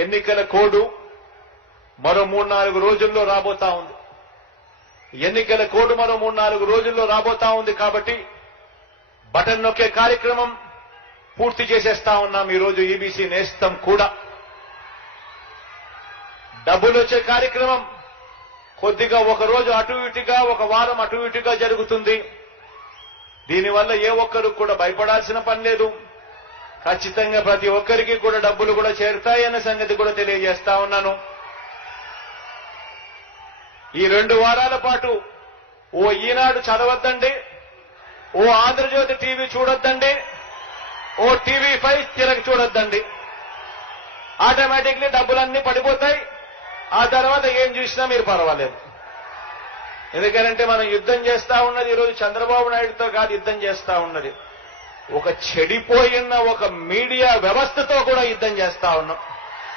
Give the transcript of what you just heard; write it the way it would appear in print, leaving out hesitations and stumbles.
ఎన్నికల కోడ్ మరో 3-4 రోజుల్లో రాబోతా ఉంది. ఎన్నికల కోడ్ మరో 3-4 రోజుల్లో రాబోతా ఉంది కాబట్టి బటన్ నొక్కే కార్యక్రమం పూర్తి చేసేస్తా ఉన్నాం. ఈరోజు ఈబీసీ నేస్తం కూడా డబ్బులు వచ్చే కార్యక్రమం కొద్దిగా ఒక రోజు అటు ఇటుగా, ఒక వారం అటు ఇటుగా జరుగుతుంది. దీనివల్ల ఏ ఒక్కరికి కూడా భయపడాల్సిన పని లేదు. ఖచ్చితంగా ప్రతి ఒక్కరికి కూడా డబ్బులు కూడా చేరుతాయన్న సంగతి కూడా తెలియజేస్తా ఉన్నాను. ఈ 2 వారాల పాటు ఓ ఈనాడు చదవద్దండి, ఓ ఆంధ్రజ్యోతి టీవీ చూడొద్దండి, ఓ టీవీ5 తిరగ చూడొద్దండి. ఆటోమేటిక్లీ డబ్బులన్నీ పడిపోతాయి. ఆ తర్వాత ఏం చూసినా మీరు పర్వాలేదు. ఎందుకంటే మనం యుద్ధం చేస్తా ఉన్నది ఈరోజు చంద్రబాబు నాయుడుతో కాదు, యుద్ధం చేస్తా ఉన్నది ఒక చెడిపోయిన ఒక మీడియా వ్యవస్థతో కూడా యుద్ధం చేస్తా ఉన్నాం.